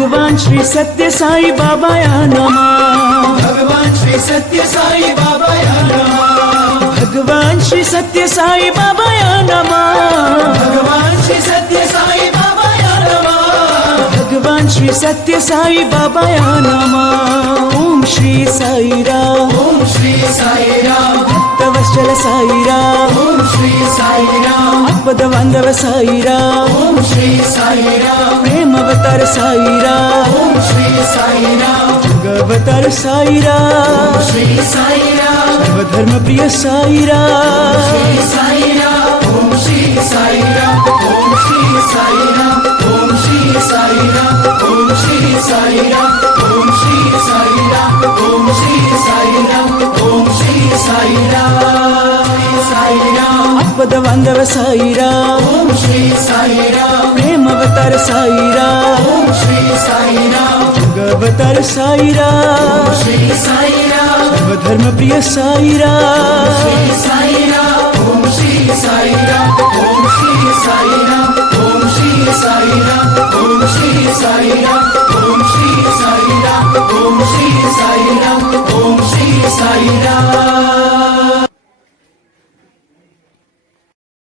भगवान श्री सत्य साई बाबाया नमः। भगवान श्री सत्य साई बाबाया नमः। भगवान श्री सत्य साई बाबाया नमः। भगवान श्री सत्य साई बाबाया नमः। भगवान श्री सत्य साई बाबाया नमः। ओम श्री साई राम। ओम श्री साई राम। भक्तवत्सल साई राम। ओम श्री साई राम। आपद बांधव साई राम। ओम श्री साई राम। प्रेम अवतार साई राम। ओम श्री साई राम। अवतार साई राम। ओम श्री साई राम। सर्वधर्म प्रिय साई राम। श्री साई राम। ओम श्री साई राम। ओम श्री साई राम। ओम श्री साई राम। ओम श्री साई राम। ओम श्री साई राम। ओम श्री साई राम। ओम श्री साई राम। साई राम। आपद बांधव साई राम। ओम श्री साई राम। प्रेम अवतार साई राम। ओम श्री साई राम। अवतार साई राम। श्री साई राम। सर्वधर्म प्रिय साई राम। श्री साई राम। ओम श्री साई राम। ओम श्री साई राम। ओम श्री साई राम। ओम श्री साई राम।